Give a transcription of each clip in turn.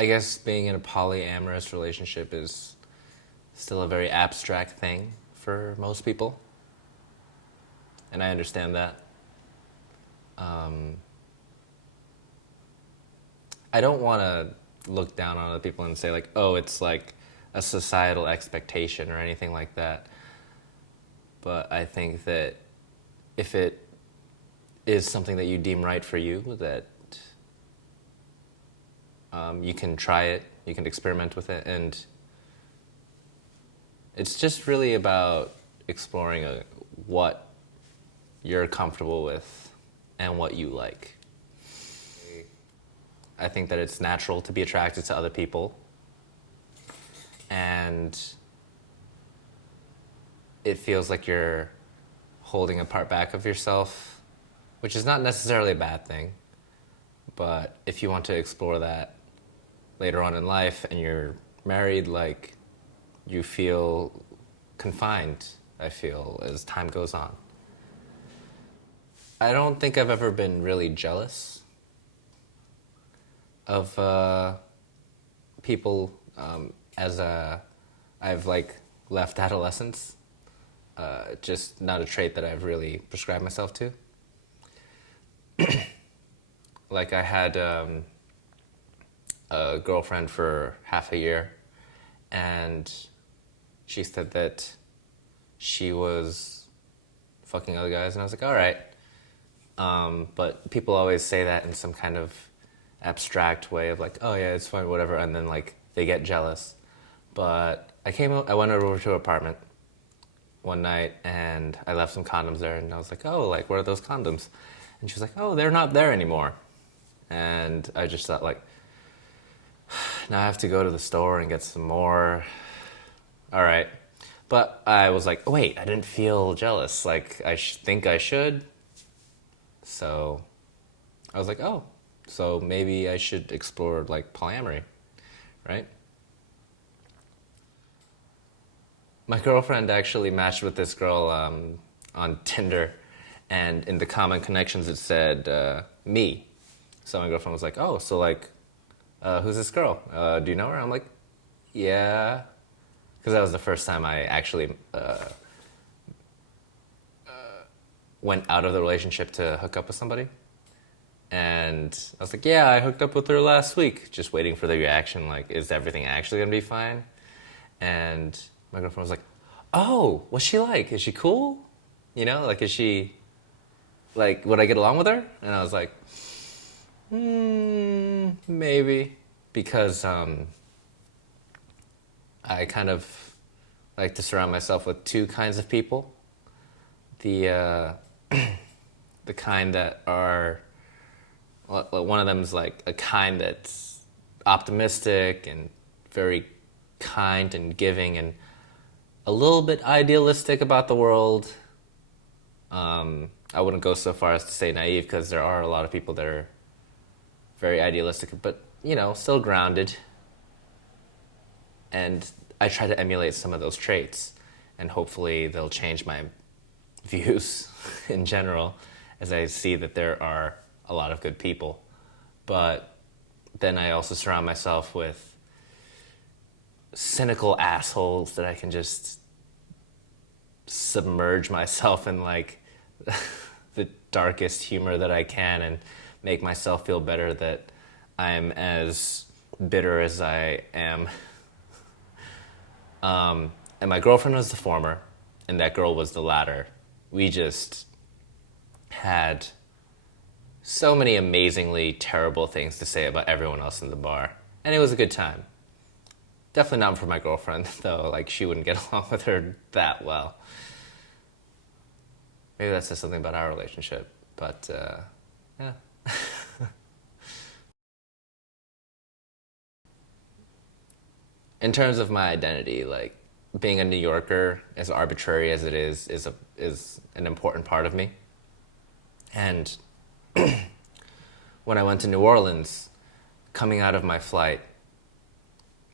I guess being in a polyamorous relationship is still a very abstract thing for most people, and I understand that. I don't want to look down on other people and say like, oh, it's like a societal expectation or anything like that. But I think that if it is something that you deem right for you, that you can try it, you can experiment with it, and it's just really about exploring what you're comfortable with and what you like. I think that it's natural to be attracted to other people, and it feels like you're holding a part back of yourself, which is not necessarily a bad thing. But if you want to explore that later on in life and you're married, like, you feel confined, I feel, as time goes on. I don't think I've ever been really jealous of people as I've like left adolescence. Just not a trait that I've really prescribed myself to. Like I had a girlfriend for half a year, and she said that she was fucking other guys, and I was like, all right. But people always say that in some kind of abstract way of like, oh yeah, it's fine, whatever, and then like they get jealous. But I went over to her apartment one night and I left some condoms there, and I was like, oh, like, what are those condoms? And she was like, oh, they're not there anymore. And I just thought like, now I have to go to the store and get some more. All right. But I was like, oh, wait, I didn't feel jealous. Like, I think I should. So I was like, oh, so maybe I should explore like polyamory, right? My girlfriend actually matched with this girl on Tinder, and in the common connections it said me. So my girlfriend was like, oh, so like, who's this girl? Do you know her? I'm like, yeah. Because that was the first time I actually went out of the relationship to hook up with somebody. And I was like, yeah, I hooked up with her last week, just waiting for the reaction, like, is everything actually gonna be fine? And my girlfriend was like, oh, what's she like? Is she cool? You know, like, is she, like, would I get along with her? And I was like, maybe. Because I kind of like to surround myself with two kinds of people. The the kind that are, well, one of them is like a kind that's optimistic and very kind and giving and a little bit idealistic about the world. I wouldn't go so far as to say naive, because there are a lot of people that are very idealistic, but, you know, still grounded. And I try to emulate some of those traits, and hopefully they'll change my views in general as I see that there are a lot of good people. But then I also surround myself with cynical assholes that I can just submerge myself in like the darkest humor that I can and make myself feel better that I'm as bitter as I am. And my girlfriend was the former, and that girl was the latter. We just had so many amazingly terrible things to say about everyone else in the bar. And it was a good time. Definitely not for my girlfriend, though. Like, she wouldn't get along with her that well. Maybe that says something about our relationship. But, yeah. In terms of my identity, like, being a New Yorker, as arbitrary as it is an important part of me. And when I went to New Orleans, coming out of my flight,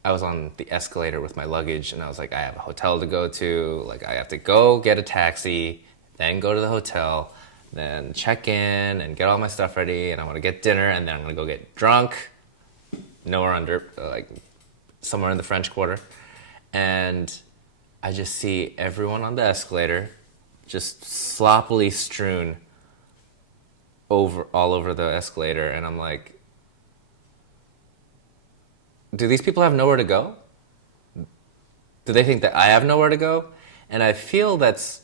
I was on the escalator with my luggage, and I was like, I have a hotel to go to. Like, I have to go get a taxi, then go to the hotel, then check in and get all my stuff ready, and I want to get dinner, and then I'm going to go get drunk, nowhere under, like somewhere in the French Quarter, and I just see everyone on the escalator just sloppily strewn all over the escalator, and I'm like, do these people have nowhere to go? Do they think that I have nowhere to go? And I feel that's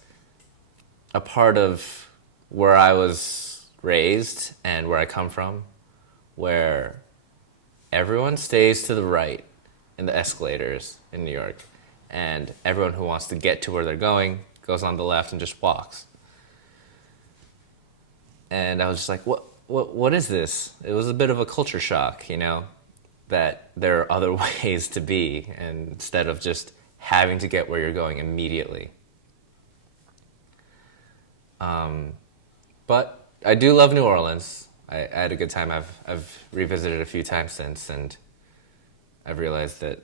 a part of where I was raised and where I come from, where everyone stays to the right in the escalators in New York, and everyone who wants to get to where they're going goes on the left and just walks. And I was just like, what is this? It was a bit of a culture shock, you know, that there are other ways to be, and instead of just having to get where you're going immediately. But I do love New Orleans. I had a good time. I've revisited a few times since, and I've realized that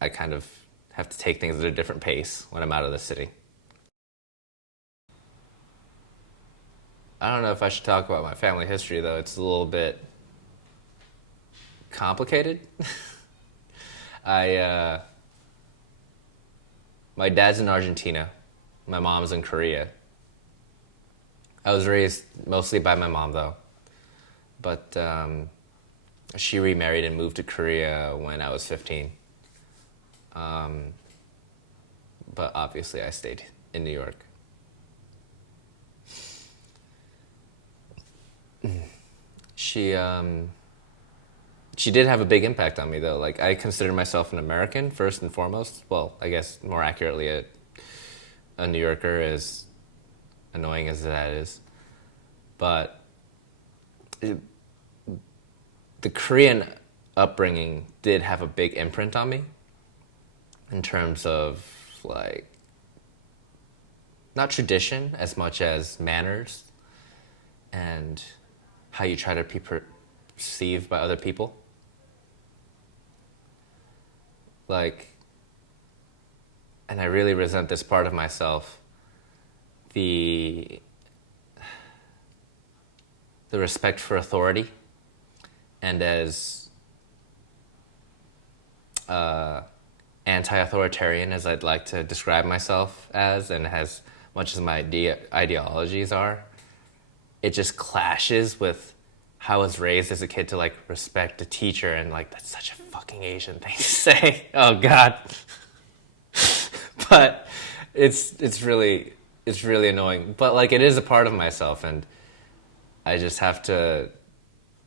I kind of have to take things at a different pace when I'm out of the city. I don't know if I should talk about my family history, though. It's a little bit complicated. My dad's in Argentina. My mom's in Korea. I was raised mostly by my mom, though. But she remarried and moved to Korea when I was 15. But obviously I stayed in New York. She did have a big impact on me, though. Like, I consider myself an American first and foremost. Well, I guess more accurately a New Yorker, as annoying as that is. But the Korean upbringing did have a big imprint on me in terms of, like, not tradition as much as manners and how you try to be perceived by other people. Like, and I really resent this part of myself, the respect for authority, and as anti-authoritarian as I'd like to describe myself as, and as much as my ideologies are, it just clashes with how I was raised as a kid to, like, respect a teacher, and, like, that's such a fucking Asian thing to say. Oh God. But it's really annoying. But, like, it is a part of myself, and I just have to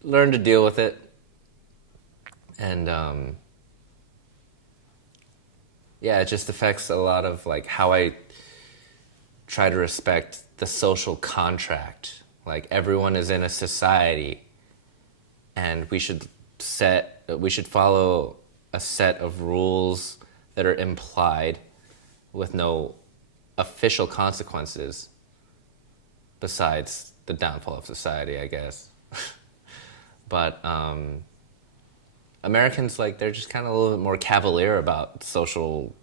learn to deal with it. And yeah, it just affects a lot of, like, how I try to respect the social contract. Like, everyone is in a society, and we should follow a set of rules that are implied with no official consequences besides the downfall of society, I guess. But Americans, like, they're just kind of a little bit more cavalier about social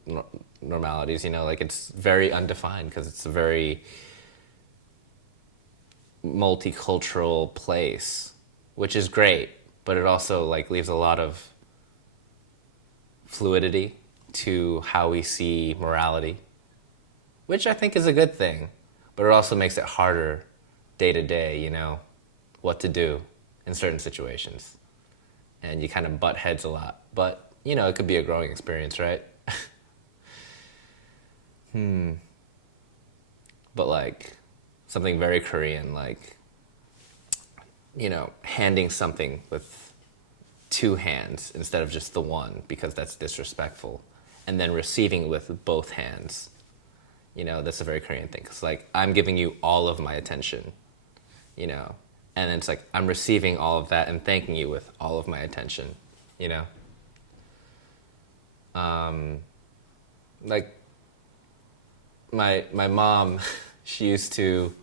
normalities, you know? Like, it's very undefined because it's a very multicultural place, which is great, but it also, like, leaves a lot of fluidity to how we see morality, which I think is a good thing, but it also makes it harder day to day, you know, what to do in certain situations. And you kind of butt heads a lot, but, you know, it could be a growing experience, right? But, like, something very Korean, like, you know, handing something with two hands instead of just the one, because that's disrespectful, and then receiving with both hands. You know, that's a very Korean thing. Because, like, I'm giving you all of my attention, you know, and it's like I'm receiving all of that and thanking you with all of my attention, you know. Like, my mom, she used to,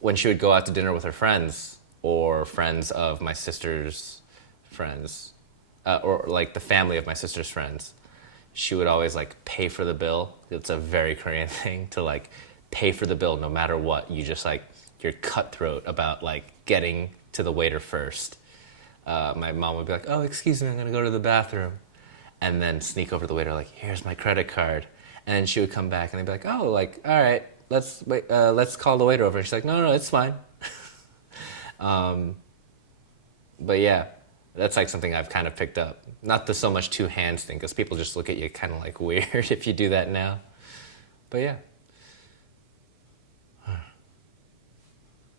when she would go out to dinner with her friends or friends of my sister's friends, or, like, the family of my sister's friends, she would always, like, pay for the bill. It's a very Korean thing to, like, pay for the bill no matter what. You just, like, you're cutthroat about, like, getting to the waiter first. my mom would be like, "Oh, excuse me, I'm gonna go to the bathroom," and then sneak over to the waiter like, "Here's my credit card," and then she would come back and they'd be like, "Oh, like, all right, let's wait, let's call the waiter over." And she's like, "No, no, it's fine." But yeah, that's like something I've kind of picked up. Not the so much two hands thing, because people just look at you kind of like weird if you do that now. But yeah.